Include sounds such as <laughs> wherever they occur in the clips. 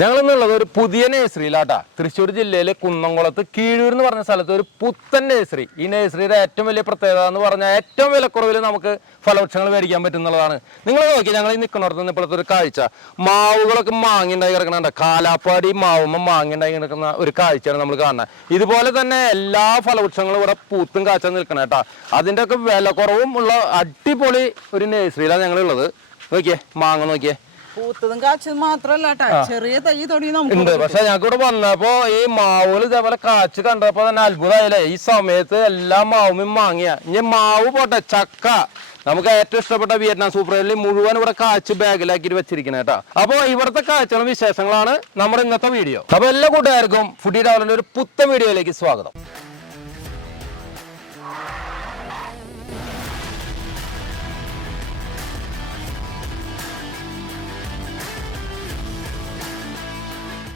ഞങ്ങൾ ഇന്നുള്ളത് ഒരു പുതിയ നഴ്സറിയിലാട്ടാ. തൃശ്ശൂർ ജില്ലയിലെ കുന്നംകുളത്ത് കീഴൂർ എന്ന് പറഞ്ഞ സ്ഥലത്ത് ഒരു പുത്തൻ നേഴ്സറി. ഈ നേഴ്സറിയുടെ ഏറ്റവും വലിയ പ്രത്യേകത എന്ന് പറഞ്ഞാൽ ഏറ്റവും വിലക്കുറവിൽ നമുക്ക് ഫലവൃക്ഷങ്ങൾ മേടിക്കാൻ പറ്റുന്നതാണ് നിങ്ങൾ നോക്കി ഞങ്ങൾ ഈ നിൽക്കുന്നിടത്ത് ഇപ്പോഴത്തെ ഒരു കാഴ്ച. മാവുകളൊക്കെ മാങ്ങി ഉണ്ടായി കിടക്കണുണ്ട് കാലാപ്പാടി മാവുമ്പോൾ മാങ്ങി ഉണ്ടായി കിടക്കുന്ന ഒരു കാഴ്ചയാണ് നമ്മൾ കാണുന്നത്. ഇതുപോലെ തന്നെ എല്ലാ ഫലവൃക്ഷങ്ങളും ഇവിടെ പൂത്തും കാച്ച നിൽക്കണം കേട്ടാ അതിന്റെയൊക്കെ വിലക്കുറവും ഉള്ള അടിപൊളി ഒരു നേഴ്സറിയിലാണ് ഞങ്ങളുള്ളത്. നോക്കിയേ മാങ്ങ നോക്കിയേ. പൂത്തതും കാച്ചതും മാത്രല്ല ചെറിയ തൈ തുടങ്ങി ഉണ്ട്. പക്ഷെ ഞങ്ങൾക്ക് ഇവിടെ വന്നപ്പോ ഈ മാവുകൾ ഇതേപോലെ കാച്ച് കണ്ടപ്പോ തന്നെ അത്ഭുതമായില്ലേ ഈ സമയത്ത് എല്ലാ മാവും മാങ്ങിയ. ഇനി മാവ് പോട്ടെ ചക്ക. നമുക്ക് ഏറ്റവും ഇഷ്ടപ്പെട്ട വിയറ്റ്നാം സൂപ്പർ എല്ലി മുഴുവൻ ഇവിടെ കാച്ച് ബാഗിലാക്കി വെച്ചിരിക്കുന്നത് കേട്ടോ അപ്പൊ ഇവിടുത്തെ കാഴ്ചകളും വിശേഷങ്ങളാണ് നമ്മുടെ ഇന്നത്തെ വീഡിയോ. അപ്പൊ എല്ലാ കൂട്ടുകാർക്കും ഫുഡി ഡെവലപ്പിന്റെ ഒരു പുത്തൻ വീഡിയോയിലേക്ക് സ്വാഗതം.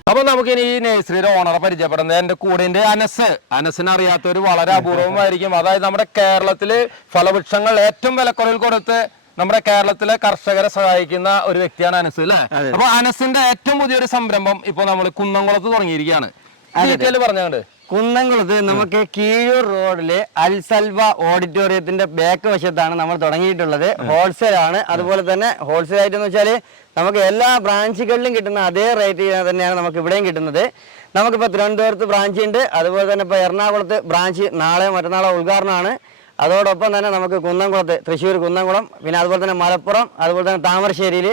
അപ്പൊ നമുക്ക് ഇനി ഈ നഴ്സറിയുടെ ഓണറെ പരിചയപ്പെടുന്നത് എന്റെ കൂടെ അനസ്. അനസിനെ അറിയാത്തവർ വളരെ അപൂർവമായിരിക്കും. അതായത് നമ്മുടെ കേരളത്തിൽ ഫലവൃക്ഷങ്ങൾ ഏറ്റവും വിലക്കുറവിൽ കൊടുത്ത് നമ്മുടെ കേരളത്തിലെ കർഷകരെ സഹായിക്കുന്ന ഒരു വ്യക്തിയാണ് അനസ് അല്ലെ? അപ്പൊ അനസിന്റെ ഏറ്റവും പുതിയൊരു സംരംഭം ഇപ്പൊ നമ്മൾ കുന്നംകുളത്ത് തുടങ്ങിയിരിക്കുകയാണ്. ഡീറ്റെയിൽ പറഞ്ഞുകൊണ്ട് കുന്നംകുളത്ത് നമുക്ക് കീഴൂർ റോഡിലെ അൽസൽവ ഓഡിറ്റോറിയത്തിന്റെ ബാക്ക് വശത്താണ് നമ്മൾ തുടങ്ങിയിട്ടുള്ളത്. ഹോൾസെയിൽ ആണ്. അതുപോലെ തന്നെ ഹോൾസെയിൽ ആയിട്ട് എന്ന് വെച്ചാൽ നമുക്ക് എല്ലാ ബ്രാഞ്ചുകളിലും കിട്ടുന്ന അതേ റേറ്റ് തന്നെയാണ് നമുക്ക് ഇവിടെയും കിട്ടുന്നത്. നമുക്കിപ്പോൾ തിരുവനന്തപുരത്ത് ബ്രാഞ്ച് ഉണ്ട്. അതുപോലെ തന്നെ ഇപ്പോൾ എറണാകുളത്ത് ബ്രാഞ്ച് നാളെ മറ്റന്നാളെ ഉദ്ഘാടനമാണ്. അതോടൊപ്പം തന്നെ നമുക്ക് കുന്നംകുളത്ത് തൃശ്ശൂർ കുന്നംകുളം പിന്നെ അതുപോലെ തന്നെ മലപ്പുറം അതുപോലെ തന്നെ താമരശ്ശേരിയിൽ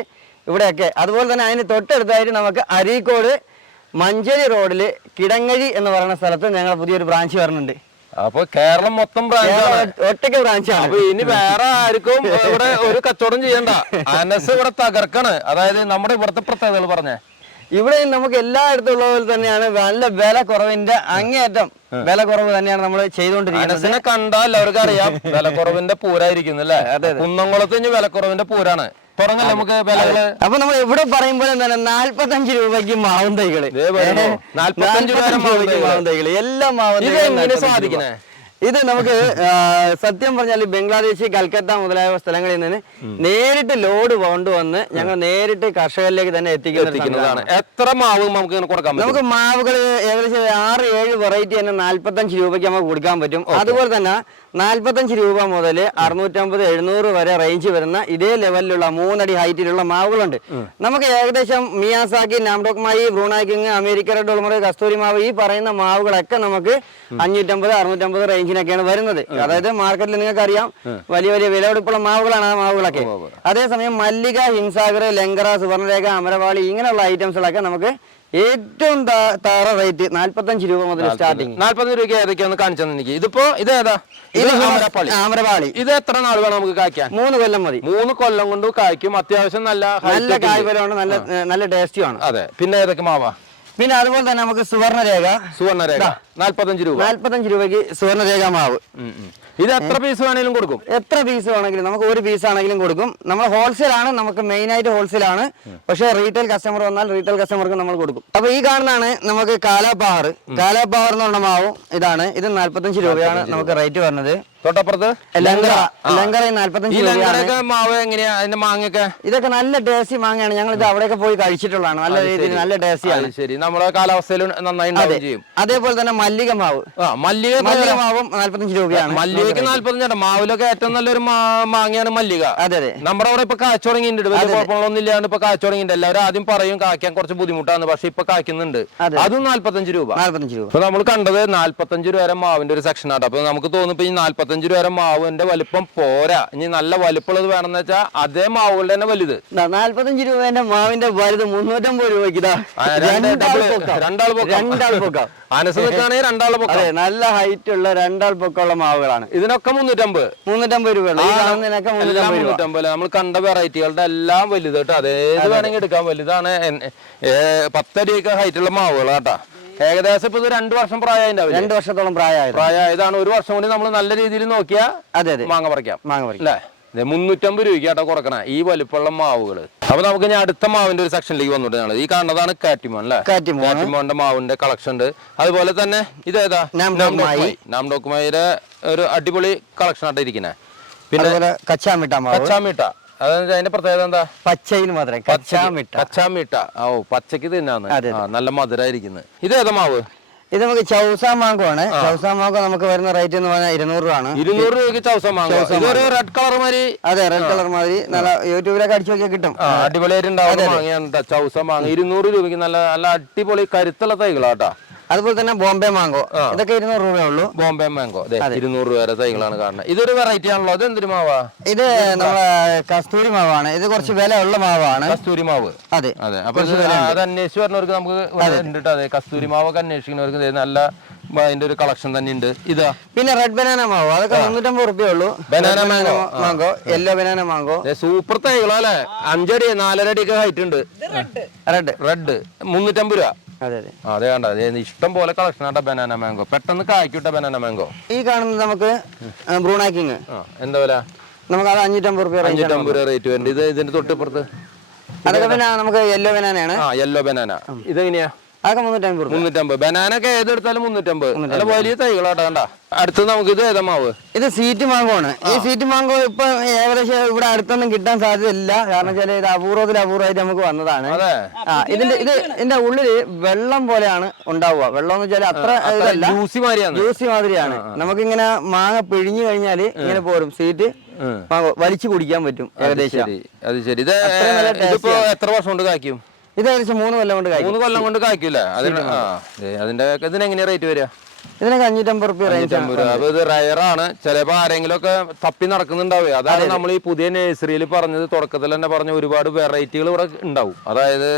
ഇവിടെയൊക്കെ. അതുപോലെ തന്നെ അതിന് തൊട്ടടുത്തായിട്ട് നമുക്ക് അരീക്കോട് മഞ്ചേരി റോഡിൽ കിടങ്ങഴി എന്ന് പറയുന്ന സ്ഥലത്ത് ഞങ്ങൾ പുതിയൊരു ബ്രാഞ്ച് വരുന്നുണ്ട്. അപ്പൊ കേരളം മൊത്തം ബ്രാഞ്ച് ഒറ്റയ്ക്ക് ബ്രാഞ്ച് അപ്പൊ ഇനി വേറെ ആർക്കും ഇവിടെ ഒരു കച്ചവടം ചെയ്യണ്ട. അനസ് ഇവിടെ തകർക്കാണ്. അതായത് നമ്മുടെ ഇവിടുത്തെ പ്രത്യേകതകൾ പറഞ്ഞേ. ഇവിടെ നമുക്ക് എല്ലായിടത്തും ഉള്ള പോലെ തന്നെയാണ് നല്ല വില കുറവിന്റെ അങ്ങേയറ്റം വില കുറവ് തന്നെയാണ് നമ്മൾ ചെയ്തുകൊണ്ടിരിക്കുന്നത്. കണ്ടാൽ എല്ലാവർക്കും അറിയാം വില വിലക്കുറവിന്റെ പൂരായിരിക്കുന്നു അല്ലേ? കുന്നംകുളത്ത് ഇനി വിലക്കുറവിന്റെ പൂരാണ്. തുടങ്ങല്ലേ നമുക്ക് അപ്പൊ നമ്മൾ ഇവിടെ പറയുമ്പോൾ തന്നെ നാല്പത്തഞ്ച് രൂപയ്ക്ക് മാവും തൈകൾ നാല്പത്തഞ്ച് 45 രൂപ മാവും തൈകൾ. എല്ലാം മാവും ഇത് തൈകളും എങ്ങനെ 45 രൂപ. സാധിക്കണേ? ഇത് നമുക്ക് സത്യം പറഞ്ഞാൽ ബംഗ്ലാദേശ് കൽക്കത്ത മുതലായ സ്ഥലങ്ങളിൽ നിന്ന് നേരിട്ട് ലോഡ് കൊണ്ടുവന്ന് ഞങ്ങൾ നേരിട്ട് കർഷകരിലേക്ക് തന്നെ എത്തിക്കുന്നതാണ് എത്ര മാവ് നമുക്ക് കൊടുക്കാം നമുക്ക് മാവുകൾ ഏകദേശം ആറ് ഏഴ് വെറൈറ്റി തന്നെ നാല്പത്തഞ്ച് രൂപയ്ക്ക് നമുക്ക് കൊടുക്കാൻ പറ്റും അതുപോലെ തന്നെ നാല്പത്തഞ്ച് രൂപ മുതൽ അറുന്നൂറ്റമ്പത് എഴുന്നൂറ് വരെ റേഞ്ച് വരുന്ന ഇതേ ലെവലിലുള്ള മൂന്നടി ഹൈറ്റിലുള്ള മാവുകളുണ്ട്. നമുക്ക് ഏകദേശം Miyazaki Nam Doc Mai Brunei King America red ഉൾമുറ Kasturi മാവ് ഈ പറയുന്ന മാവുകളൊക്കെ നമുക്ക് അഞ്ഞൂറ്റമ്പത് അറുന്നൂറ്റമ്പത് റേഞ്ചിനൊക്കെയാണ് വരുന്നത്. അതായത് മാർക്കറ്റിൽ നിങ്ങൾക്ക് അറിയാം വലിയ വലിയ വിലപിടിപ്പുള്ള മാവുകളാണ് ആ മാവുകളൊക്കെ. അതേസമയം മല്ലിക ഹിംസാഗർ ലങ്കറ സുവർണരേഖ അമരവാളി ഇങ്ങനെയുള്ള ഐറ്റംസുകളൊക്കെ നമുക്ക് ഏറ്റവും താറ റേറ്റ് നാല്പത്തഞ്ച് രൂപ മുതൽ സ്റ്റാർട്ടിങ്. നാല്പത്തഞ്ച് രൂപയ്ക്ക് ഏതൊക്കെയാന്ന് കാണിച്ചു എനിക്ക് ഇതിപ്പോ ഇത് ഏതാ? ഇത് ആമരപ്പാളി. ആമരപ്പാളി. ഇത് എത്ര നാൾ വേണം നമുക്ക് കായ്ക്കാൻ? മൂന്ന് കൊല്ലം മതി. മൂന്ന് കൊല്ലം കൊണ്ട് കായ്ക്കും. അത്യാവശ്യം നല്ല നല്ല കായ്പരമാണ് കായ്ഫലമാണ് നല്ല നല്ല ടേസ്റ്റിയാണ് അതെ. പിന്നെ ഏതൊക്കെ മാവാ? പിന്നെ അതുപോലെ തന്നെ നമുക്ക് സുവർണരേഖ. സുവർണരേഖ. നാല്പത്തഞ്ച് രൂപ. നാല്പത്തഞ്ച് രൂപയ്ക്ക് സുവർണരേഖ മാവ്. ഇത് എത്ര പീസ് വേണമെങ്കിലും കൊടുക്കും? എത്ര പീസ് വേണമെങ്കിലും നമുക്ക് ഒരു പീസ് ആണെങ്കിലും കൊടുക്കും. നമ്മൾ ഹോൾസെയിൽ ആണ് നമുക്ക് മെയിൻ ആയിട്ട് ഹോൾസെയിൽ ആണ്. പക്ഷെ റീറ്റെയിൽ കസ്റ്റമർ വന്നാൽ റീറ്റെയിൽ കസ്റ്റമർക്ക് നമ്മൾ കൊടുക്കും. അപ്പൊ ഈ കാണുന്നതാണ് നമുക്ക് കാലാപ്പാവർ കാലാപ്പാവർ എന്ന് പറഞ്ഞ മാവും ഇതാണ്. ഇത് നാല്പത്തഞ്ച് രൂപയാണ് നമുക്ക് റേറ്റ് വരുന്നത് തൊട്ടപ്പുറത്ത്? ലങ്കറ. ലങ്കറ നാല്പത്തഞ്ച് മാവ് എങ്ങനെയാ? അതിന്റെ മാങ്ങയൊക്കെ? ഇതൊക്കെ നല്ല ടേസ്റ്റി മാങ്ങയാണ്. ഞങ്ങൾ ഇത് അവിടെയൊക്കെ പോയി കഴിച്ചിട്ടുള്ളതാണ്. നല്ല രീതിയിൽ നല്ല ടേസ്റ്റിയാണ് ആണ്. ശരി. നമ്മുടെ കാലാവസ്ഥയിൽ നന്നായി അതേപോലെ തന്നെ മല്ലിക മാവ് ആ മല്ലിക മല്ലിക മാവും നാല്പത്തഞ്ച് രൂപയാണ്. മല്ലികക്ക് നാല്പത്തഞ്ച് മാവിലൊക്കെ ഏറ്റവും നല്ലൊരു മാങ്ങിയാണ് മല്ലിക. അതെ അതെ. നമ്മുടെ അവിടെ ഇപ്പൊ കാച്ചുടങ്ങിയിട്ടുണ്ട് വലിയ കുഴപ്പങ്ങളൊന്നും ഇല്ലാണ്ട് ഇപ്പൊ കാച്ചുടങ്ങിയിട്ടുണ്ട് എല്ലാവരും ആദ്യം പറയും കാക്കാൻ കുറച്ച് ബുദ്ധിമുട്ടാണ് പക്ഷെ ഇപ്പൊ കായ്ക്കുന്നുണ്ട്. അതെ. നാല്പത്തഞ്ച് രൂപ. നാല്പത്തഞ്ച് രൂപ. ഇപ്പൊ നമ്മൾ കണ്ടത് നാല്പത്തഞ്ച് രൂപ വരെ മാവിന്റെ ഒരു സെക്ഷൻ ആട്ടോ. അപ്പൊ നമുക്ക് തോന്നുന്നു ഈ നാല്പത്തഞ്ച് രൂപ വരെ മാവിന്റെ വലിപ്പം പോരാ. ഇനി നല്ല വലിപ്പമുള്ളത് വേണമെന്ന് വെച്ചാൽ അതേ മാവുകളുടെ തന്നെ വലുത്. നാല്പത്തഞ്ച് രൂപേന്റെ മാവിന്റെ വലുത് മുന്നൂറ്റമ്പത് രൂപയ്ക്ക് രണ്ട് രണ്ടാൾ. രണ്ടാൾ പൊക്കാം. അനസ് നിൽക്കുകയാണെങ്കിൽ രണ്ടാളെ പൊക്കം. അതെ നല്ല ഹൈറ്റ് ഉള്ള രണ്ടാൾ പൊക്കമുള്ള മാവുകളാണ്. ഇതിനൊക്കെ മുന്നൂറ്റമ്പത്. മുന്നൂറ്റമ്പത് രൂപ. മുന്നൂറ്റമ്പത് നമ്മൾ കണ്ട വെറൈറ്റികളുടെ എല്ലാം വലുത് കേട്ടോ. അതേത് വേണമെങ്കിൽ എടുക്കാം. വലുതാണ് പത്തടിയൊക്കെ ഹൈറ്റുള്ള മാവുകൾ കേട്ടോ. ഏകദേശം ഇപ്പൊ ഇത് രണ്ടു വർഷം പ്രായം രണ്ടു വർഷത്തോളം പ്രായമായത്. പ്രായമായതാണ്. ഒരു വർഷം കൂടി നമ്മൾ നല്ല രീതിയിൽ നോക്കിയാൽ അതെ അതെ. മാങ്ങ പറിക്കാം. മാങ്ങ പറിക്കാം. അല്ലേ? മുന്നൂറ്റമ്പത് രൂപയ്ക്ക് കേട്ടോ കുറക്കണ ഈ വലിപ്പമുള്ള മാവുകൾ അപ്പൊ നമുക്ക് ഇനി അടുത്ത മാവിന്റെ ഒരു സെക്ഷനിലേക്ക് വന്നിട്ട് ഞങ്ങൾ ഈ കാണുന്നതാണ് കാറ്റിമോൻ അല്ലെ. കാറ്റിമോന്റെ മാവിന്റെ കളക്ഷൻ ഉണ്ട്. അതുപോലെ തന്നെ ഇതേതാ നാംഡോക്കുമായി. നാംഡോക്കുമായിയുടെ ഒരു അടിപൊളി കളക്ഷൻ ആയിട്ട് ഇരിക്കുന്നത് പിന്നെ കച്ചാമിട്ട കച്ചാമിട്ട. അതായത് അതിന്റെ പ്രത്യേകത എന്താ? പച്ചയിൽ മാത്രമേ കച്ചാമിട്ട. കച്ചാമിട്ട. ഓ പച്ചക്ക് തിന്നാന്ന്. നല്ല മധുരായിരിക്കുന്നത് ഇത് ഏതാ മാവ്? ഇത് നമുക്ക് ചൗസ മാങ്കോ ആണ്. ചൗസ മാങ്കോ നമുക്ക് വരുന്ന റേറ്റ് എന്ന് പറഞ്ഞാൽ ഇരുന്നൂറ് രൂപ ആണ്. ഇരുന്നൂറ് രൂപയ്ക്ക് ചൗസാ മാങ്ങോ. ഇതൊരു റെഡ് കളർ മാതിരി? അതെ റെഡ് കളർ മാതിരി. നല്ല യൂട്യൂബിലൊക്കെ അടിച്ചു നോക്കിയാൽ കിട്ടും. അടിപൊളിയായിട്ടുണ്ടാവും ചൗസം മാങ്ങ. ഇരുന്നൂറ് രൂപയ്ക്ക് നല്ല നല്ല അടിപൊളി കരുത്തുള്ള തൈകളാട്ടാ അതുപോലെ തന്നെ ബോംബെ മാങ്കോ ഇതൊക്കെ ഇരുന്നൂറ് രൂപയേ ഉള്ളൂ. ബോംബെ മാങ്കോ അതെ. ഇരുന്നൂറ് രൂപ വരെ തൈകളാണ് കാണുന്നത്. ഇതൊരു വെറൈറ്റി ആണല്ലോ അത് എന്തൊരു മാവാ? ഇത് ഇത് നമ്മളെ കസ്തൂരി മാവാണ്. ഇത് കുറച്ച് വില ഉള്ള മാവാണ്. കസ്തൂരി മാവ്. അതെ. അതെ. അപ്പൊ ഇത് അത് അന്വേഷിച്ച് വരുന്നവർക്ക് നമുക്ക് ഇവിടെ ഉണ്ട് ട്ടോ. അതെ കസ്തൂരി മാവൊക്കെ അന്വേഷിക്കുന്നവർക്ക് നല്ല അതിന്റെ ഒരു കളക്ഷൻ തന്നെ ഉണ്ട്. ഇതാ. പിന്നെ റെഡ് ബനാന മാവോ. അതൊക്കെ മുന്നൂറ്റമ്പത് റുപ്യ ഉള്ളൂ. Banana mango. Mango yellow banana mango super തൈകളാ അല്ലേ? അഞ്ചടി നാലര അടിയൊക്കെ ഹൈറ്റ് ഉണ്ട് റെഡ് റെഡ് മുന്നൂറ്റമ്പത് രൂപ. അതെ കണ്ട? ഇഷ്ടം പോലെ കളക്ഷൻ ആട്ടാ ബനാന മാംഗോ പെട്ടെന്ന് കായ്ക്കൂട്ട ബനാന മാംഗോ ഈ കാണുന്നത് നമുക്ക് ബ്രൂണാക്കിങ് എന്താ വില? നമുക്ക് അത് അഞ്ഞൂറ്റമ്പത് റുപ്യ അഞ്ഞൂറ്റമ്പത് രൂപ റേറ്റ് വരുന്നുണ്ട് ഇത് ഇതിന്റെ തൊട്ടിപ്പുറത്ത്? അതൊക്കെ പിന്നെ നമുക്ക് യെല്ലോ ബനാനയാണ് ആ യെല്ലോ ബനാന ഇതെങ്ങനെയാ? അതൊക്കെ മുന്നൂറ്റമ്പത് മുന്നൂറ്റമ്പത്. ബനാന ഒക്കെ ഏതെടുത്താലും മുന്നൂറ്റമ്പത്. നല്ല വലിയ തൈകളാട്ടോ കണ്ട. അടുത്ത് നമുക്ക് ഇത് ഏതാ മാവ്? ഇത് സീറ്റ് മാങ്കോ ആണ്. ഈ സീറ്റ് മാങ്കോ ഇപ്പൊ ഏകദേശം ഇവിടെ അടുത്തൊന്നും കിട്ടാൻ സാധ്യതയില്ല. കാരണം വെച്ചാൽ ഇത് അപൂർവത്തിൽ അപൂർവമായിട്ട് നമുക്ക് വന്നതാണ്. ആ ഇതിന്റെ ഇത് ഇതിന്റെ ഉള്ളിൽ വെള്ളം പോലെയാണ് ഉണ്ടാവുക. വെള്ളം എന്ന് വെച്ചാൽ അത്ര ഇതല്ല. ജ്യൂസി മാതിരിയാണ്. ജ്യൂസി മാതിരിയാണ്. നമുക്കിങ്ങനെ മാങ്ങ പിഴിഞ്ഞു കഴിഞ്ഞാൽ ഇങ്ങനെ പോരും. സീറ്റ്. വലിച്ചു കുടിക്കാൻ പറ്റും ഏകദേശം. അത് ശരി. ഇതിപ്പോ എത്ര വർഷം കൊണ്ട് കായ്ക്കും? ഇത് ഏകദേശം മൂന്ന് കൊല്ലം കൊണ്ട് മൂന്ന് കൊല്ലം കൊണ്ട് കായ്ക്കൂലേ അതിന് ആ ദേ, അതിന്റെ ഇതിനെങ്ങനെയാ റേറ്റ് വരിക? ഇതിനൊക്കെ അഞ്ഞൂറ്റമ്പത് റുപ്യ റേഞ്ച് അഞ്ഞൂറ്റമ്പത് രൂപ. അപ്പൊ ഇത് റയറാണ് ചിലപ്പോ ആരെങ്കിലും ഒക്കെ തപ്പി നടക്കുന്നുണ്ടാവുക. അതാണ് നമ്മൾ ഈ പുതിയ നഴ്സറിയിൽ പറഞ്ഞത് തുടക്കത്തിൽ തന്നെ പറഞ്ഞ ഒരുപാട് വെറൈറ്റികൾ ഇവിടെ ഉണ്ടാവും. അതായത്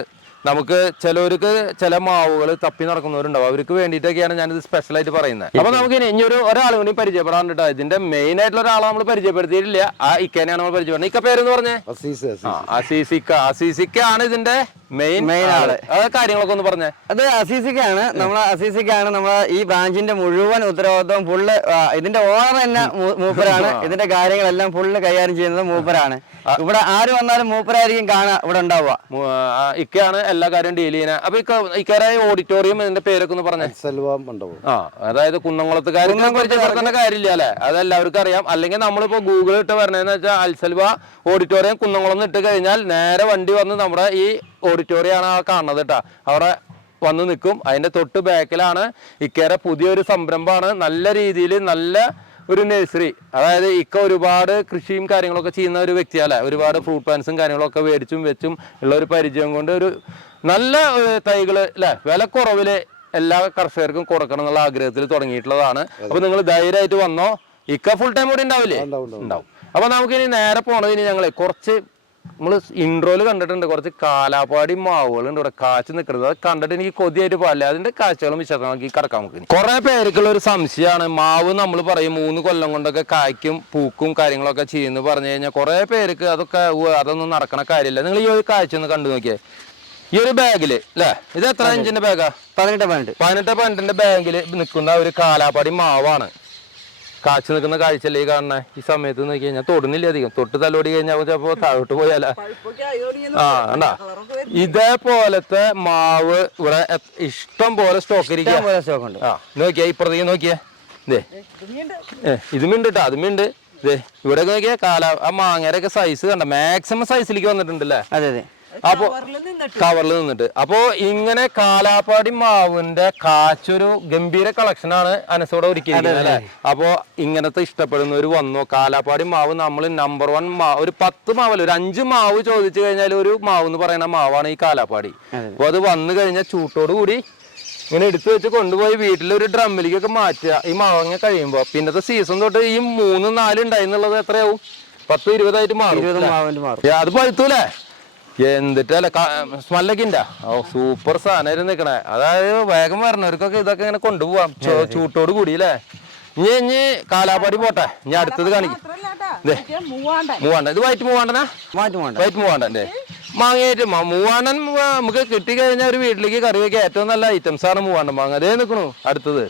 നമുക്ക് ചിലവർക്ക് ചില മാവുകൾ തപ്പി നടക്കുന്നവരുണ്ടാവും. അവർക്ക് വേണ്ടിയിട്ടൊക്കെയാണ് ഞാനിത് സ്പെഷ്യൽ ആയിട്ട് പറയുന്നത്. അപ്പൊ നമുക്ക് ഇനി ഇനി ഒരു ഒരാൾ കൂടി പരിചയപ്പെടാൻ കേട്ടോ ഇതിന്റെ മെയിൻ ആയിട്ടുള്ള ഒരാളെ നമ്മൾ പരിചയപ്പെടുത്തിയിട്ടില്ല. ആ ഇക്കനെയാണ് നമ്മൾ പരിചയപ്പെടുന്നത്. ഇക്ക പേരെന്ന് പറഞ്ഞേ? ആ അസീസിക്ക അസീസിക്ക ആണ് ഇതിന്റെ മെയിൻ മെയിൻ ആൾ. ആ കാര്യങ്ങളൊക്കെ ഒന്ന് പറഞ്ഞേ. അത് അസീസിക്കാണ്. നമ്മളെ അസീസിക്കാണ്. നമ്മളെ ഈ ബ്രാഞ്ചിന്റെ മുഴുവൻ ഉത്തരവാദിത്വം ഫുള്ള് ഇതിന്റെ ഓണർ തന്നെ മൂപ്പരാണ്. ഇതിന്റെ കാര്യങ്ങളെല്ലാം ഫുള്ള് കൈകാര്യം ചെയ്യുന്നത് മൂപ്പരാണ്. ഇവിടെ ആര് വന്നാലും മൂപ്പരായിരിക്കും കാണാ ഇവിടെ ഉണ്ടാവുക. ഇക്കയാണ് എല്ലാ കാര്യവും ഡീൽ ചെയ്യുന്നത്. അപ്പൊ ഇക്ക ഇക്കാരായ ഓഡിറ്റോറിയം ഇതിന്റെ പേരൊക്കെ ഒന്ന് പറഞ്ഞേ. സെൽവ മണ്ഡപം ആ അതായത് കുന്നംകുളത്ത് പരിചയപ്പെടുത്തേണ്ട കാര്യമില്ല അല്ലെ? അത് എല്ലാവർക്കും അറിയാം. അല്ലെങ്കിൽ നമ്മളിപ്പോ ഗൂഗിൾ ഇട്ട് വരണേന്ന് വെച്ചാൽ അൽസൽവ ഓഡിറ്റോറിയം കുന്നംകുളം ഇട്ട് കഴിഞ്ഞാൽ നേരെ വണ്ടി വന്ന് നമ്മുടെ ഈ ഓഡിറ്റോറിയം ആണ് ആ കാണുന്നത് കേട്ടാ അവിടെ വന്ന് നിൽക്കും അതിന്റെ തൊട്ട് ബാക്കിലാണ് ഇക്കേറെ പുതിയൊരു സംരംഭമാണ്. നല്ല രീതിയിൽ നല്ല ഒരു നഴ്സറി അതായത് ഇക്ക ഒരുപാട് കൃഷിയും കാര്യങ്ങളൊക്കെ ചെയ്യുന്ന ഒരു വ്യക്തിയല്ലേ? ഒരുപാട് ഫ്രൂട്ട് പാൻസും കാര്യങ്ങളൊക്കെ മേടിച്ചും വെച്ചും ഉള്ള ഒരു പരിചയം കൊണ്ട് ഒരു നല്ല തൈകൾ തൈകൾ അല്ലെ വില കുറവിൽ എല്ലാ കർഷകർക്കും കൊടുക്കണം എന്നുള്ള ആഗ്രഹത്തിൽ തുടങ്ങിയിട്ടുള്ളതാണ്. അപ്പൊ നിങ്ങൾ ധൈര്യമായിട്ട് വന്നോ. ഇക്ക ഫുൾ ടൈം കൂടി ഉണ്ടാവില്ലേ? ഉണ്ടാവും. അപ്പൊ നമുക്കിനി നേരെ പോണത് ഇനി ഞങ്ങളെ കുറച്ച് നമ്മൾ ഇൻട്രോയിൽ കണ്ടിട്ടുണ്ട് കുറച്ച് കാലാപ്പാടി മാവുകളുണ്ട് ഇവിടെ കാച്ചു നിൽക്കുന്നത്. അത് കണ്ടിട്ട് എനിക്ക് കൊതിയായിട്ട് പാടില്ല അതിന്റെ കാഴ്ചകളും വിശദമാക്കി കിടക്കാൻ നമുക്ക് കുറെ പേർക്കുള്ള ഒരു സംശയമാണ്. മാവ് നമ്മൾ പറയും മൂന്ന് കൊല്ലം കൊണ്ടൊക്കെ കായ്ക്കും പൂക്കും കാര്യങ്ങളൊക്കെ ചെയ്യുന്നു പറഞ്ഞു കഴിഞ്ഞാൽ കുറെ പേർക്ക് അതൊക്കെ അതൊന്നും നടക്കണ കാര്യമില്ല. നിങ്ങൾ ഈ ഒരു കാഴ്ച ഒന്ന് കണ്ടു നോക്കിയേ. ഈ ഒരു ബാഗിൽ അല്ലേ ഇത് എത്ര ഇഞ്ചിന്റെ ബാഗാ? പതിനെട്ട് പതിനെട്ട്. പതിനെട്ട് പന്ത്രണ്ടിന്റെ ബാഗിൽ നിൽക്കുന്ന ഒരു കാലാപ്പാടി മാവാണ്. കാച്ചു നിൽക്കുന്ന കാഴ്ചയല്ലേ ഈ കാണുന്ന? ഈ സമയത്ത് നോക്കി കഴിഞ്ഞാൽ തൊടുന്നില്ല അധികം? തൊട്ട് തലോടി കഴിഞ്ഞാൽ ചിലപ്പോ താഴോട്ട് പോയാല. ആ ഉണ്ടാ ഇതേപോലത്തെ മാവ് ഇവിടെ ഇഷ്ടം പോലെ സ്റ്റോക്ക് ഇരിക്കും. നോക്കിയാ ഉണ്ട്. ഇപ്പുറത്തേക്ക് നോക്കിയേ. ദേ. ഏ ഇത് മിണ്ട്. കേട്ടോ അത് മിണ്ട്. ഇതേ ഇവിടെ നോക്കിയാ കാല ആ മാങ്ങേരൊക്കെ സൈസ് കണ്ട മാക്സിമം സൈസിലേക്ക് വന്നിട്ടുണ്ടല്ലേ? അതെ അതെ. അപ്പൊ കവറിൽ നിന്നിട്ട്. അപ്പോ ഇങ്ങനെ കാലാപ്പാടി മാവിന്റെ കാച്ചൊരു ഗംഭീര കളക്ഷനാണ് അനസോടെ ഒരുക്കിയിരിക്കുന്നത് അല്ലെ? അപ്പോ ഇങ്ങനത്തെ ഇഷ്ടപ്പെടുന്നവർ വന്നു? കാലാപ്പാടി മാവ് നമ്മൾ നമ്പർ വൺ മാവ് ഒരു പത്ത് മാവല്ല ഒരു അഞ്ച് മാവ് ചോദിച്ചു കഴിഞ്ഞാൽ ഒരു മാവ് എന്ന് പറയുന്ന മാവാണ് ഈ കാലാപ്പാടി. അപ്പൊ അത് വന്നു കഴിഞ്ഞാൽ ചൂട്ടോട് കൂടി ഇങ്ങനെ എടുത്തു വെച്ച് കൊണ്ടുപോയി വീട്ടിലൊരു ഡ്രമ്മിലേക്കൊക്കെ മാറ്റുക. ഈ മാവങ്ങ കഴിയുമ്പോ പിന്നത്തെ സീസൺ തൊട്ട് ഈ മൂന്ന് നാല് ഉണ്ടായിന്നുള്ളത് എത്രയാവും? പത്ത് ഇരുപതായിട്ട് മാറും അത് പഴുത്തൂലേ? എന്നിട്ടല്ലേ സ്മെല്ലൊക്കെ ഉണ്ടാ ഓ സൂപ്പർ സാധനം നിക്കണേ. അതായത് വേഗം വരണവർക്കൊക്കെ ഇതൊക്കെ ഇങ്ങനെ കൊണ്ടുപോവാം. ചൂട്ടോട് കൂടി അല്ലേ ഇനി ഇനി കാലാപ്പാടി പോട്ടെ. ഇനി അടുത്തത് കാണിക്കും. മൂവാണ്ട ഇത് വൈറ്റ് മൂവാണ്ടനാ? വൈറ്റ് മൂവാണ്ടന്റെ മാങ്ങയായിട്ട് മൂവാണ്ടൻ നമുക്ക് കിട്ടിക്കഴിഞ്ഞാൽ ഒരു വീട്ടിലേക്ക് കറി വെക്കാൻ ഏറ്റവും നല്ല ഐറ്റംസ് ആണ് മൂവാണ്ടൻ മാങ്ങ. അതേ നിൽക്കണു അടുത്തത്.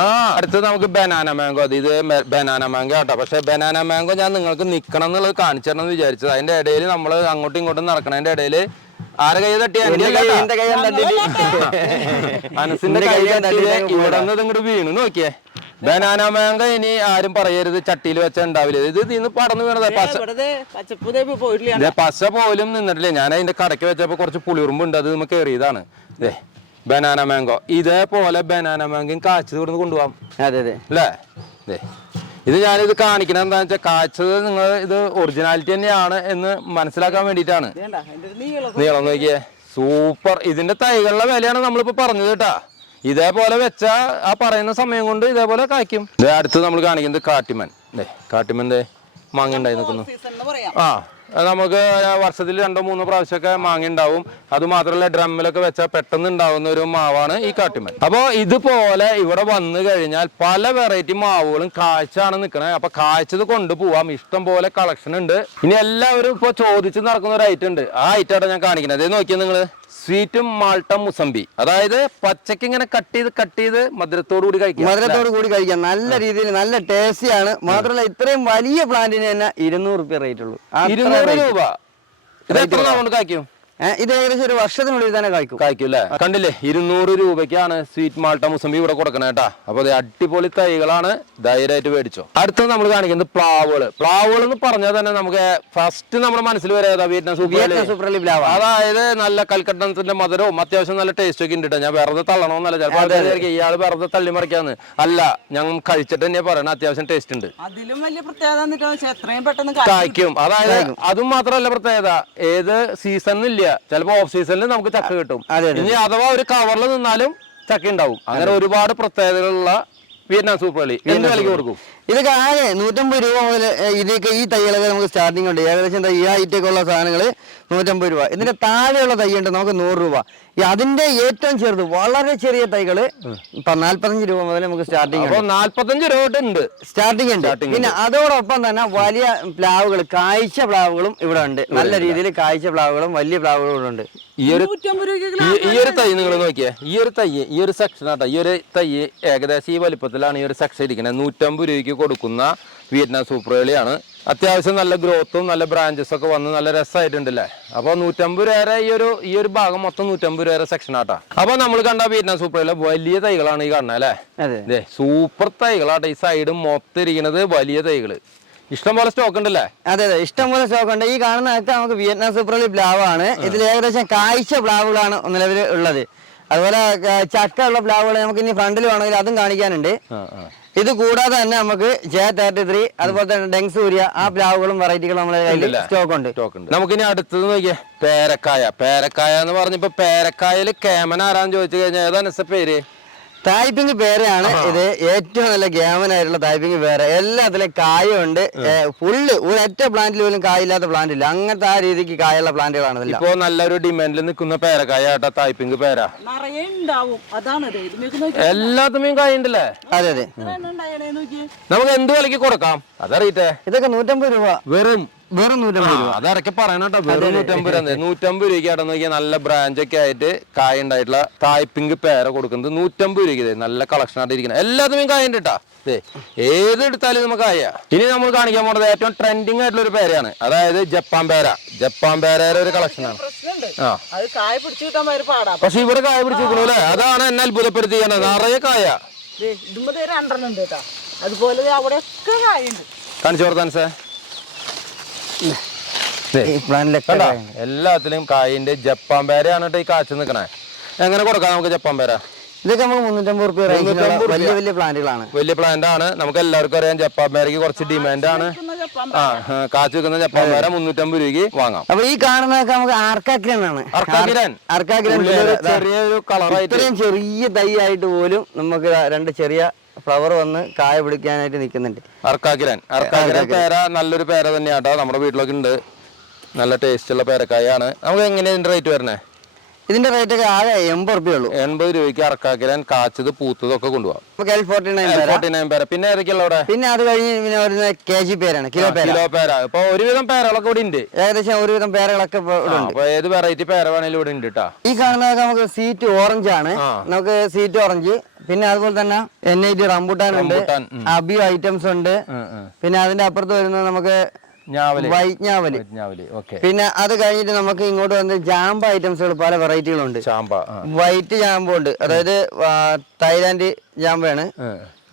ആ അടുത്ത് നമുക്ക് ബനാന മാംഗോ അത് ഇത് ബനാന മാംഗോ ആട്ടോ. പക്ഷെ ബനാന മാംഗോ ഞാൻ നിങ്ങൾക്ക് നിക്കണം എന്നുള്ളത് കാണിച്ചു തരണം എന്ന് വിചാരിച്ചത്. അതിന്റെ ഇടയിൽ നമ്മൾ അങ്ങോട്ടും ഇങ്ങോട്ടും നടക്കണതിന്റെ ഇടയിൽ ആരെ കൈ തട്ടി. എന്റെ <laughs> കൈ മനസ്സിന്റെ കൈ ഇവിടെ നിന്ന് ഇങ്ങോട്ട് വീണു. നോക്കിയേ. ബനാന മാങ്ക ഇനി ആരും പറയരുത്. ചട്ടിയിൽ വെച്ച ഉണ്ടാവില്ല. ഇത് ഇതിന്ന് പടന്നു വീണത്. പശ പോലും നിന്നിട്ടില്ലേ. ഞാൻ അതിന്റെ കടക്ക് വെച്ചപ്പോ കുറച്ച് പുളിയുറുമ്പുണ്ട്. അത് നമുക്ക് കയറിയതാണ്. ഇതേ ബനാന മാങ്കോ ഇതേപോലെ ബനാന മാങ്കയും കാച്ചത് ഇവിടുന്ന് കൊണ്ടുപോകാം അതെ അതെ. അല്ലേ ദേ. ഇത് ഞാനിത് കാണിക്കണത് എന്താണെന്ന് വെച്ചാൽ കാച്ചത് നിങ്ങൾ ഇത് ഒറിജിനാലിറ്റി തന്നെയാണ് എന്ന് മനസ്സിലാക്കാൻ വേണ്ടിയിട്ടാണ്. നീളം നോക്കിയേ. സൂപ്പർ ഇതിന്റെ തൈകളുടെ വിലയാണ് നമ്മളിപ്പോ പറഞ്ഞത് കേട്ടാ. ഇതേപോലെ വെച്ച ആ പറയുന്ന സമയം കൊണ്ട് ഇതേപോലെ കായ്ക്കും. അടുത്ത് നമ്മൾ കാണിക്കുന്നത് കാട്ടിമൻ. അല്ലേ കാട്ടിമൻ ദേ മാങ്ങ ഉണ്ടായി നിൽക്കുന്നു. ആ. അത് നമുക്ക് വർഷത്തിൽ രണ്ടോ മൂന്നോ പ്രാവശ്യമൊക്കെ മാങ്ങ ഉണ്ടാവും. അത് മാത്രമല്ല ഡ്രമ്മിലൊക്കെ വെച്ചാൽ പെട്ടെന്ന് ഉണ്ടാവുന്ന ഒരു മാവാണ് ഈ കാട്ടിമൽ. അപ്പോൾ ഇതുപോലെ ഇവിടെ വന്നു കഴിഞ്ഞാൽ പല വെറൈറ്റി മാവുകളും കാഴ്ചയാണ് നിൽക്കുന്നത് അപ്പൊ കാഴ്ചത് കൊണ്ടുപോവാം. ഇഷ്ടം പോലെ കളക്ഷൻ ഉണ്ട്. ഇനി എല്ലാവരും ഇപ്പോൾ ചോദിച്ച് നടക്കുന്ന ഒരു ഐറ്റം ഉണ്ട്. ആ ഐറ്റമാണ് ഞാൻ കാണിക്കുന്നത്. അതേ നോക്കിയാൽ നിങ്ങൾ സ്വീറ്റും മാൾട്ടം മുസംബി അതായത് പച്ചക്ക് ഇങ്ങനെ കട്ട് ചെയ്ത് കട്ട് ചെയ്ത് മധുരത്തോടു കൂടി കഴിക്കാം. മധുരത്തോട് കൂടി കഴിക്കാം. നല്ല രീതിയിൽ നല്ല ടേസ്റ്റി ആണ്. മാത്രമല്ല ഇത്രയും വലിയ പ്ലാന്റിന് തന്നെ ഇരുന്നൂറ് റുപ്യ റേറ്റ് ഉള്ളൂ. ഇരുന്നൂറ്. രൂപ. ഇത് എത്ര കൊണ്ട് കായ്ക്കും? ഇത് ഏകദേശം ഒരു വർഷത്തിനുള്ളിൽ തന്നെ കഴിക്കും. കായ്ക്കും അല്ലേ കണ്ടില്ലേ ഇരുന്നൂറ് രൂപയ്ക്കാണ് സ്വീറ്റ് മാൾട്ട മുസമ്പി ഇവിടെ കൊടുക്കണേ കേട്ടാ. അപ്പൊ അടിപൊളി തൈകളാണ് ധൈര്യമായിട്ട് മേടിച്ചോ. അടുത്ത നമ്മൾ കാണിക്കുന്നത് പ്ലാവുകൾ പ്ലാവുകൾ എന്ന് പറഞ്ഞാൽ തന്നെ നമുക്ക് ഫസ്റ്റ് നമ്മുടെ മനസ്സിൽ വരാതാ വിയറ്റ്നാം സൂപ്പർ പ്ലാവ്? അതായത് നല്ല കൽക്കട്ടത്തിന്റെ മധുരവും അത്യാവശ്യം നല്ല ടേസ്റ്റ് ഒക്കെ ഉണ്ട് ട്ടോ. ഞാൻ വെറുതെ തള്ളണമെന്നല്ല ചിലപ്പോൾ ഇയാൾ വെറുതെ തള്ളി മറിക്കാന്ന്. അല്ല ഞങ്ങൾ കഴിച്ചിട്ട് തന്നെ പറയണ അത്യാവശ്യം ടേസ്റ്റ് ഉണ്ട്. അതിലും വലിയ പ്രത്യേകത കായ്ക്കും. കായ്ക്കും. അതായത് അതും മാത്രമല്ല പ്രത്യേകത. ഏത് സീസണിലില്ല ചിലപ്പോ ഓഫ് സീസണിൽ നമുക്ക് ചക്ക കിട്ടും. ഇനി അഥവാ ഒരു കവറിൽ നിന്നാലും ചക്ക ഉണ്ടാവും. അങ്ങനെ ഒരുപാട് പ്രത്യേകതകളുള്ള വിയറ്റ്നാം സൂപ്പർ കളി എന്ത് കളിക്ക് കൊടുക്കും. ഇതൊക്കെ ആകെ നൂറ്റമ്പത് രൂപ മുതൽ ഇതൊക്കെ ഈ തൈകളൊക്കെ നമുക്ക് സ്റ്റാർട്ടിംഗ് ഉണ്ട്. ഏകദേശം എന്താ ഈ ഹൈറ്റൊക്കെ ഉള്ള സാധനങ്ങൾ നൂറ്റമ്പത് രൂപ. ഇതിന്റെ താഴെയുള്ള തൈ ഉണ്ട് നമുക്ക് നൂറ് രൂപ. ഈ അതിന്റെ ഏറ്റവും ചെറുത് വളരെ ചെറിയ തൈകൾ ഇപ്പൊ നാല്പത്തഞ്ച് രൂപ മുതൽ നമുക്ക് സ്റ്റാർട്ടിംഗ് നാല്പത്തഞ്ച് രൂപ ഉണ്ട്. സ്റ്റാർട്ടിംഗ് ഉണ്ട്. പിന്നെ അതോടൊപ്പം തന്നെ വലിയ പ്ലാവുകൾ കാഴ്ച പ്ലാവുകളും ഇവിടെ ഉണ്ട്. നല്ല രീതിയിൽ കാഴ്ച പ്ലാവുകളും വലിയ പ്ലാവുകളും ഇവിടെ ഉണ്ട്. ഈ ഒരു ഈ തൈ നിങ്ങൾ നോക്കിയേ. ഈ ഒരു തൈ ഈ ഒരു സെക്ഷൻ ആട്ടോ ഈ ഒരു തൈ ഏകദേശം ഈ വലിപ്പത്തിലാണ് ഈ ഒരു സെക്ഷൻ ഇരിക്കുന്നത്. നൂറ്റമ്പത് രൂപയ്ക്ക് കൊടുക്കുന്ന വിയറ്റ്നാം സൂപ്പർ വേളിയാണ് അത്യാവശ്യം നല്ല ഗ്രോത്തും നല്ല ബ്രാഞ്ചസ് ഒക്കെ വന്ന് നല്ല രസമായിട്ടുണ്ടല്ലേ അപ്പോൾ നൂറ്റമ്പത് രൂപ ഈ ഒരു ഈ ഒരു ഭാഗം മൊത്തം നൂറ്റമ്പത് രൂപ സെക്ഷൻ ആട്ടാ. അപ്പോൾ നമ്മൾ കണ്ട വിയറ്റ്നാം സൂപ്പർ വേളി വലിയ തൈകളാണ് ഈ കാണുന്നത് അല്ലേ? സൂപ്പർ തൈകളാട്ടെ ഈ സൈഡ് മൊത്തം ഇരിക്കുന്നത് വലിയ തൈകൾ. ഇഷ്ടം പോലെ സ്റ്റോക്ക് ഉണ്ടല്ലേ? അതെ അതെ. ഇഷ്ടംപോലെ സ്റ്റോക്ക് ഉണ്ട്. ഈ കാണുന്ന അകത്ത് നമുക്ക് വിയറ്റ്നാം സൂപ്പർ ലീഗ് പ്ലാവാണ് ഇതിൽ ഏകദേശം കാഴ്ച പ്ലാവുകളാണ് നിലവിൽ ഉള്ളത്. അതുപോലെ ചക്കയുള്ള ചക്ക ഉള്ള പ്ലാവുകൾ നമുക്ക് ഇനി ഫ്രണ്ടിൽ വേണമെങ്കിൽ അതും കാണിക്കാനുണ്ട്. ഇത് കൂടാതെ തന്നെ നമുക്ക് ജെ തേർട്ടി ത്രീ അതുപോലെ തന്നെ ഡെങ് സൂര്യ ആ പ്ലാവുകളും വെറൈറ്റികളും നമ്മുടെ കയ്യിൽ സ്റ്റോക്ക് ഉണ്ട്. സ്റ്റോക്ക് ഉണ്ട്. നമുക്കിനി അടുത്തത് നോക്കിയേ. പേരക്കായ. പേരക്കായ എന്ന് പറഞ്ഞപ്പോ പേരക്കായയിൽ കേമനാരാന്ന് ചോദിച്ചു കഴിഞ്ഞാൽ ഏതാണ് പേര്? തായ്പിങ് പേരയാണ് ഇത് ഏറ്റവും നല്ല ഗ്യാമനായിട്ടുള്ള തായ്പിങ് വേറെ. എല്ലാത്തിലും കായുണ്ട്. ഫുള്ള് ഒരൊറ്റ പ്ലാന്റിൽ പോലും കായില്ലാത്ത പ്ലാന്റ് ഇല്ല. അങ്ങനത്തെ ആ രീതിക്ക് കായുള്ള പ്ലാന്റുകളാണ് ഇപ്പോ നല്ലൊരു ഡിമാൻഡിൽ നിൽക്കുന്ന പേരക്കായ ആട്ടാ തായ്പിങ് പേര. എല്ലാത്തിനും കായുണ്ടല്ലേ? അതെ അതെ. നമുക്ക് എന്ത് വിലക്ക് കൊടുക്കാം? അതറിയിട്ടേ. ഇതൊക്കെ നൂറ്റമ്പത് രൂപ. വെറും വെറും നൂറ്റമ്പത് രൂപ. അതറക്കെ പറയണട്ടോ വെറും നൂറ്റമ്പത് രൂപ നൂറ്റമ്പത് രൂപയ്ക്ക് ആട്ടെ നോക്കിയാൽ നല്ല ബ്രാഞ്ച് ഒക്കെ ആയിട്ട് കായ ഉണ്ടായിട്ടുള്ള തായ്പിങ്ക് പേര കൊടുക്കുന്നത് നൂറ്റമ്പത് രൂപയ്ക്ക് നല്ല കളക്ഷൻ ആയിട്ട് ഇരിക്കുന്നത് എല്ലാത്തിനും കായ ഉണ്ട് കേട്ടാ. ദേ ഏത് എടുത്താലും നമുക്ക് കായ. ഇനി നമ്മൾ കാണിക്കാൻ പോണത് ഏറ്റവും ട്രെൻഡിങ് ആയിട്ടുള്ള ഒരു പേരയാണ്. അതായത് ജപ്പാൻ പേര. ജപ്പാൻ പേരയുടെ ഒരു കളക്ഷനാണ് ആണ്. കായ പിടിച്ചു പക്ഷെ ഇവിടെ കായ പിടിച്ചിരിക്കണു അല്ലേ? അതാണ് എന്നെ അത്ഭുതപ്പെടുത്തിയത് നിറയെ കായ. അതുപോലെ അവിടെ കാണിച്ചു കൊടുത്താൻ സാർ ഈ പ്ലാന്റിലൊക്കെ കണ്ട? എല്ലാത്തിലും കായിന്റെ ജപ്പാൻ പേരയാണ് കേട്ടോ ഈ കാച്ചു നിൽക്കണേ എങ്ങനെ കൊടുക്കാം നമുക്ക് ജപ്പാൻ പേര? ഇതൊക്കെ നമ്മൾ മുന്നൂറ്റമ്പത് റുപ്യ റേഞ്ചിലുള്ള 350 വലിയ വലിയ പ്ലാന്റുകളാണ് വലിയ പ്ലാന്റ് ആണ്. നമുക്ക് എല്ലാവർക്കും അറിയാം ജപ്പാൻ പേരയ്ക്ക് കുറച്ച് ഡിമാൻഡ് ആണ്. ആ കാച്ചു വെക്കുന്ന ജപ്പാൻ പേര മുന്നൂറ്റമ്പത് രൂപയ്ക്ക് വാങ്ങാം. അപ്പൊ ഈ കാണുന്നതൊക്കെ നമുക്ക് ഉള്ളിലൊരു ചെറിയൊരു കളറായിട്ട് ഇത്രയും ചെറിയ തൈ ആയിട്ട് പോലും നമുക്ക് രണ്ട് ചെറിയ ഫ്ലവർ വന്ന് കായ പിടിക്കാനായിട്ട് നിൽക്കുന്നുണ്ട്. അർക്കാക്കിരൻ. അർക്കാക്കിരൻ പേര നല്ലൊരു പേര തന്നെയാട്ടോ. നമ്മുടെ വീട്ടിലൊക്കെ ഉണ്ട്. നല്ല ടേസ്റ്റ് ഉള്ള പേരക്കായാണ്. നമുക്ക് എങ്ങനെയാ ഇതിന്റെ റേറ്റ് വരണേ ഇതിന്റെ റേറ്റ് ഒക്കെ ആകെ എൺപത് റുപ്യ ഉള്ളൂ. എൺപത് രൂപയ്ക്ക് അറക്കാക്കിലാൻ കാച്ചത് പൂത്തതൊക്കെ കൊണ്ടുപോകാം നമുക്ക് എൽ ഫോർട്ടി നയൻ പേര. പിന്നെ ഏതൊക്കെയുള്ള അവിടെ പിന്നെ അത് കഴിഞ്ഞ് പിന്നെ വരുന്ന കെ ജി പേരാണ് കിലോ പേര. കിലോ പേര. ഇപ്പൊ ഒരുവിധം പേരകളൊക്കെ ഇവിടെ ഉണ്ട്. ഏകദേശം ഒരുവിധം പേരകളൊക്കെ ഇവിടെ ഏത് വെറൈറ്റി പേര വേണേലും ഇവിടെ ഉണ്ട് കേട്ടോ ഈ കാണുന്നതൊക്കെ നമുക്ക് സീറ്റ് ഓറഞ്ച് ആണ്. നമുക്ക് സീറ്റ് ഓറഞ്ച് പിന്നെ അതുപോലെ തന്നെ എൻ ഐ ടി റംബുട്ടാൻ ഉണ്ട് അബിയോ ഐറ്റംസ് ഉണ്ട്. പിന്നെ അതിന്റെ അപ്പുറത്ത് വരുന്നത് നമുക്ക് ഞാവൽ. ഓക്കെ. പിന്നെ അത് കഴിഞ്ഞിട്ട് നമുക്ക് ഇങ്ങോട്ട് വന്ന് ജാമ്പ ഐറ്റംസുകൾ പല വെറൈറ്റികളുണ്ട്. ചാമ്പ വൈറ്റ് ജാമ്പ ഉണ്ട് അതായത് തായ്ലാന്റ് ജാമ്പയാണ്.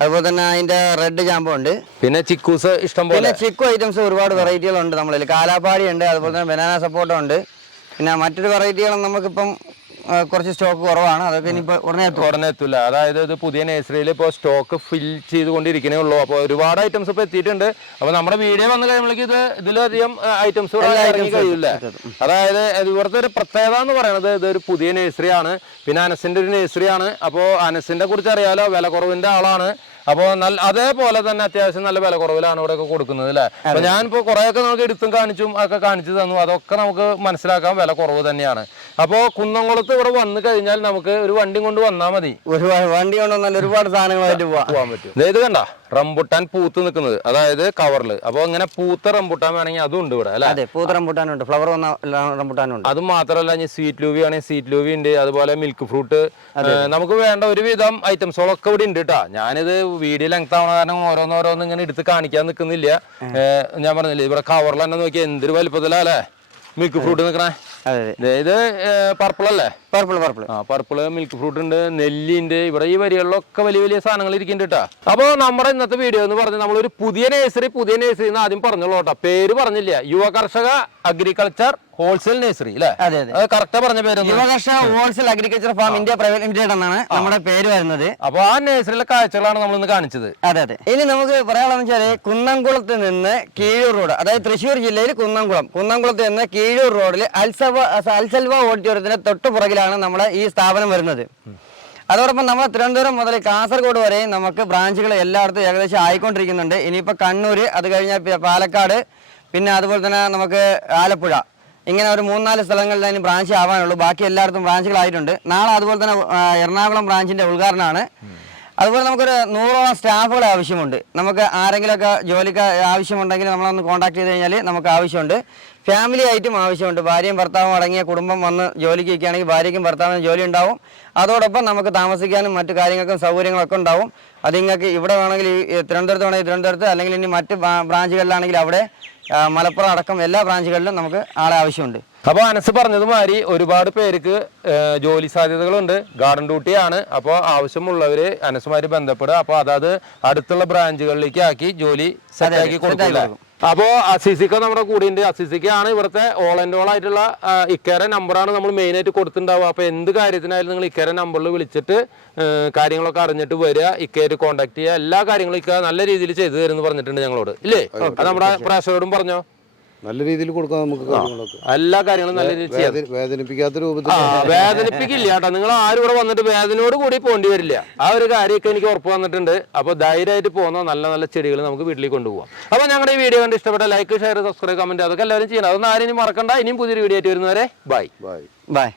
അതുപോലെ തന്നെ അതിന്റെ റെഡ് ജാമ്പ ഉണ്ട് പിന്നെ ചിക്കൂസ് ഇഷ്ടം പോലെ. പിന്നെ ചിക്കു ഐറ്റംസ് ഒരുപാട് വെറൈറ്റികളുണ്ട് നമ്മളിൽ. കാലാപ്പാടി ഉണ്ട് അതുപോലെ തന്നെ ബനാന സപ്പോർട്ട ഉണ്ട്. പിന്നെ മറ്റൊരു വെറൈറ്റികളും നമുക്കിപ്പം കുറച്ച് സ്റ്റോക്ക് കുറവാണ്. അതൊക്കെ ഇനിയിപ്പോൾ ഉടനെ ഉടനെ എത്തില്ല അതായത് ഇത് പുതിയ നഴ്സറിയിൽ ഇപ്പോൾ സ്റ്റോക്ക് ഫിൽ ചെയ്തുകൊണ്ടിരിക്കണേ ഉള്ളൂ. അപ്പോൾ ഒരുപാട് ഐറ്റംസ് ഇപ്പോൾ എത്തിയിട്ടുണ്ട്. അപ്പോൾ നമ്മുടെ വീഡിയോ വന്നു കഴിയുമ്പോഴേക്ക് ഇത് ഇതിലധികം ഐറ്റംസ് ഇറങ്ങി കഴിയില്ല? അതായത് ഇവിടുത്തെ ഒരു പ്രത്യേകത എന്ന് പറയുന്നത് ഇതൊരു പുതിയ നഴ്സറിയാണ് പിന്നെ അനസിന്റെ ഒരു നഴ്സറിയാണ് അപ്പോൾ അനസിന്റെ കുറിച്ച് അറിയാലോ? വില കുറവിന്റെ ആളാണ്. അപ്പോൾ നല്ല അതേപോലെ തന്നെ അത്യാവശ്യം നല്ല വില കുറവിലാണ് ഇവിടെ ഒക്കെ കൊടുക്കുന്നത് അല്ലേ? അപ്പൊ ഞാനിപ്പോ കുറെയൊക്കെ നമുക്ക് എടുത്തും കാണിച്ചും ഒക്കെ കാണിച്ചു തന്നു. അതൊക്കെ നമുക്ക് മനസ്സിലാക്കാൻ വില കുറവ് തന്നെയാണ്. അപ്പോൾ കുന്നംകുളത്ത് ഇവിടെ വന്നു കഴിഞ്ഞാൽ നമുക്ക് ഒരു വണ്ടി കൊണ്ട് വന്നാൽ മതി. ഒരുപാട് വണ്ടി കൊണ്ട് വന്നാൽ ഒരുപാട് സാധനങ്ങളായിട്ട് പോവാൻ പോകാൻ പറ്റും ഇത് കണ്ട റംബുട്ടാൻ പൂത്ത് നിൽക്കുന്നത്. അതായത് കവറിൽ അപ്പോൾ ഇങ്ങനെ പൂത്ത റംബുട്ടാൻ വേണമെങ്കിൽ അതും ഉണ്ട് ഇവിടെ അല്ലേ? അതെ പൂത്ത റംബുട്ടാനുണ്ട് ഫ്ലവർ വന്ന റംബുട്ടാനുണ്ട് അത് മാത്രമല്ല ഇനി സ്വീറ്റ് ലൂവി ആണെങ്കിൽ സ്വീറ്റ് ലൂവി ഉണ്ട്. അതുപോലെ മിൽക്ക് ഫ്രൂട്ട്. നമുക്ക് വേണ്ട ഒരുവിധം ഐറ്റംസുകളൊക്കെ ഇവിടെ ഉണ്ട് കേട്ടാ. ഞാനിത് വീഡിയോ ലെങ്ത് ആവണ കാരണം ഓരോന്നോരോന്ന് ഇങ്ങനെ എടുത്ത് കാണിക്കാൻ നിൽക്കുന്നില്ല ഞാൻ പറഞ്ഞില്ലേ ഇവിടെ കവറിൽ തന്നെ നോക്കിയാൽ എന്തൊരു വലുപ്പത്തിലാ അല്ലേ? മിൽക്ക് ഫ്രൂട്ട് നിൽക്കണേ ഇത് പർപ്പിൾ അല്ലേ? പർപ്പിൾ പർപ്പിൾ ആ പർപ്പിൾ മിൽക്ക് ഫ്രൂട്ട് ഉണ്ട് നെല്ലിന്റെ ഇവിടെ ഈ വരികളിലൊക്കെ വലിയ വലിയ സാധനങ്ങൾ ഇരിക്കുന്നുണ്ട് കേട്ടോ അപ്പോൾ നമ്മുടെ ഇന്നത്തെ വീഡിയോ എന്ന് പറഞ്ഞാൽ നമ്മളൊരു പുതിയ നേഴ്സറി പുതിയ നേഴ്സറി എന്ന് ആദ്യം പറഞ്ഞോളൂ കേട്ടോ പേര് പറഞ്ഞില്ല. യുവ കർഷക അഗ്രികൾച്ചർ ഹോൾസെയിൽ നഴ്സറി അല്ലേ അതെ അതെ. കറക്റ്റ് പറഞ്ഞ പേര് wholesale agriculture farm India private limited എന്നാണ് നമ്മുടെ പേര് വരുന്നത്. അപ്പൊ ആ നഴ്സറിയിലെ കാഴ്ചകളാണ് നമ്മൾ ഇന്ന് കാണിച്ചത്. അതെ അതെ. ഇനി നമുക്ക് പറയാനുള്ളത് വെച്ചാൽ കുന്നംകുളത്ത് നിന്ന് കീഴൂർ റോഡ് അതായത് തൃശ്ശൂർ ജില്ലയിൽ കുന്നംകുളം. കുന്നംകുളത്ത് നിന്ന് കീഴൂർ റോഡിൽ അൽസവ അൽസൽവ ഓഡിറ്റോറിയത്തിന്റെ തൊട്ട് പുറകിലാണ് നമ്മുടെ ഈ സ്ഥാപനം വരുന്നത്. അതോടൊപ്പം നമ്മൾ തിരുവനന്തപുരം മുതൽ കാസർഗോഡ് വരെ നമുക്ക് ബ്രാഞ്ചുകൾ എല്ലായിടത്തും ഏകദേശം ആയിക്കൊണ്ടിരിക്കുന്നുണ്ട്. ഇനിയിപ്പോൾ കണ്ണൂർ അത് കഴിഞ്ഞാൽ പാലക്കാട് പിന്നെ അതുപോലെ തന്നെ നമുക്ക് ആലപ്പുഴ. ഇങ്ങനെ ഒരു മൂന്നാൽ സ്ഥലങ്ങളിൽ അതിന് ബ്രാഞ്ച് ആവാനുള്ളൂ. ബാക്കി എല്ലായിടത്തും ബ്രാഞ്ചുകളായിട്ടുണ്ട് നാളെ അതുപോലെ തന്നെ എറണാകുളം ബ്രാഞ്ചിന്റെ ഉദ്ഘാടനമാണ്. അതുപോലെ നമുക്കൊരു നൂറോളം സ്റ്റാഫുകൾ ആവശ്യമുണ്ട്. നമുക്ക് ആരെങ്കിലുമൊക്കെ ജോലിക്ക് ആവശ്യമുണ്ടെങ്കിൽ നമ്മളൊന്ന് കോൺടാക്ട് ചെയ്ത് കഴിഞ്ഞാൽ നമുക്ക് ആവശ്യമുണ്ട്. ഫാമിലി ആയിട്ടും ആവശ്യമുണ്ട്. ഭാര്യയും ഭർത്താവും അടങ്ങിയ കുടുംബം വന്ന് ജോലിക്ക് വയ്ക്കുകയാണെങ്കിൽ ഭാര്യയ്ക്കും ഭർത്താവിനും ജോലി ഉണ്ടാവും. അതോടൊപ്പം നമുക്ക് താമസിക്കാനും മറ്റു കാര്യങ്ങൾക്കും സൗകര്യങ്ങളൊക്കെ ഉണ്ടാവും. അത് നിങ്ങൾക്ക് ഇവിടെ വേണമെങ്കിൽ തിരുവനന്തപുരത്ത് വേണമെങ്കിൽ തിരുവനന്തപുരത്ത് അല്ലെങ്കിൽ ഇനി മറ്റ് ബ്രാ- ബ്രാഞ്ചുകളിലാണെങ്കിൽ അവിടെ മലപ്പുറം അടക്കം എല്ലാ ബ്രാഞ്ചുകളിലും നമുക്ക് ആളെ ആവശ്യമുണ്ട്. അപ്പോൾ അനസ് പറഞ്ഞതുമാതിരി ഒരുപാട് പേർക്ക് ജോലി സാധ്യതകളുണ്ട്. ഗാർഡൻ ഡ്യൂട്ടിയാണ്. അപ്പോൾ ആവശ്യമുള്ളവർ അനസുമാരി ബന്ധപ്പെടുക. അപ്പോൾ അതായത് അടുത്തുള്ള ബ്രാഞ്ചുകളിലേക്ക് ആക്കി ജോലി സെറ്റാക്കി കൊടുക്കില്ല അപ്പോൾ അസിസിക്ക നമ്മുടെ കൂടെ ഉണ്ട് ആണ് ഇവിടുത്തെ ഓൾ ആൻഡ് ഓൾ ആയിട്ടുള്ള ഇക്കേര നമ്പറാണ് നമ്മൾ മെയിൻ ആയിട്ട് കൊടുത്തിട്ടുണ്ടാവുക അപ്പോൾ എന്ത് കാര്യത്തിനായാലും നിങ്ങൾ ഇക്കേര നമ്പറിൽ വിളിച്ചിട്ട് കാര്യങ്ങളൊക്കെ അറിഞ്ഞിട്ട് വരിക. ഇക്കയായിട്ട് കോൺടാക്ട് ചെയ്യുക. എല്ലാ കാര്യങ്ങളും ഇക്ക നല്ല രീതിയിൽ ചെയ്തു തരുമെന്ന് പറഞ്ഞിട്ടുണ്ട് ഞങ്ങളോട്. ഇല്ലേ? അത് നമ്മുടെ പ്രേക്ഷകരോടും പറഞ്ഞോ? നല്ല രീതിയിൽ കൊടുക്കാം നമുക്ക് കാര്യങ്ങളൊക്കെ. എല്ലാ കാര്യങ്ങളും നല്ല രീതിയിൽ ചെയ്യാം. വേദന- വേദനിപ്പിക്കാത്ത രൂപത്തിൽ ആ വേദനിപ്പിക്കില്ല കേട്ടോ. നിങ്ങൾ ആരും ഇവിടെ വന്നിട്ട് വേദനയോട് കൂടി പോകേണ്ടി വരില്ല. ആ ഒരു കാര്യമൊക്കെ എനിക്ക് ഉറപ്പ് വന്നിട്ടുണ്ട്. അപ്പോൾ ധൈര്യമായിട്ട് പോകുന്ന നല്ല നല്ല ചെടികൾ നമുക്ക് വീട്ടിലേക്ക് കൊണ്ടുപോകാം. അപ്പോൾ ഞങ്ങളുടെ ഈ വീഡിയോ കണ്ട് ഇഷ്ടപ്പെട്ട ലൈക്ക് ഷെയർ സബ്സ്ക്രൈബ് കമന്റ് അതൊക്കെ എല്ലാവരും ചെയ്യണം. അതൊന്നും ആരും ഇനി മറക്കണ്ട. ഇനിയും പുതിയൊരു വീഡിയോ ആയിട്ട് വരുന്നവരെ ബൈ ബൈ ബൈ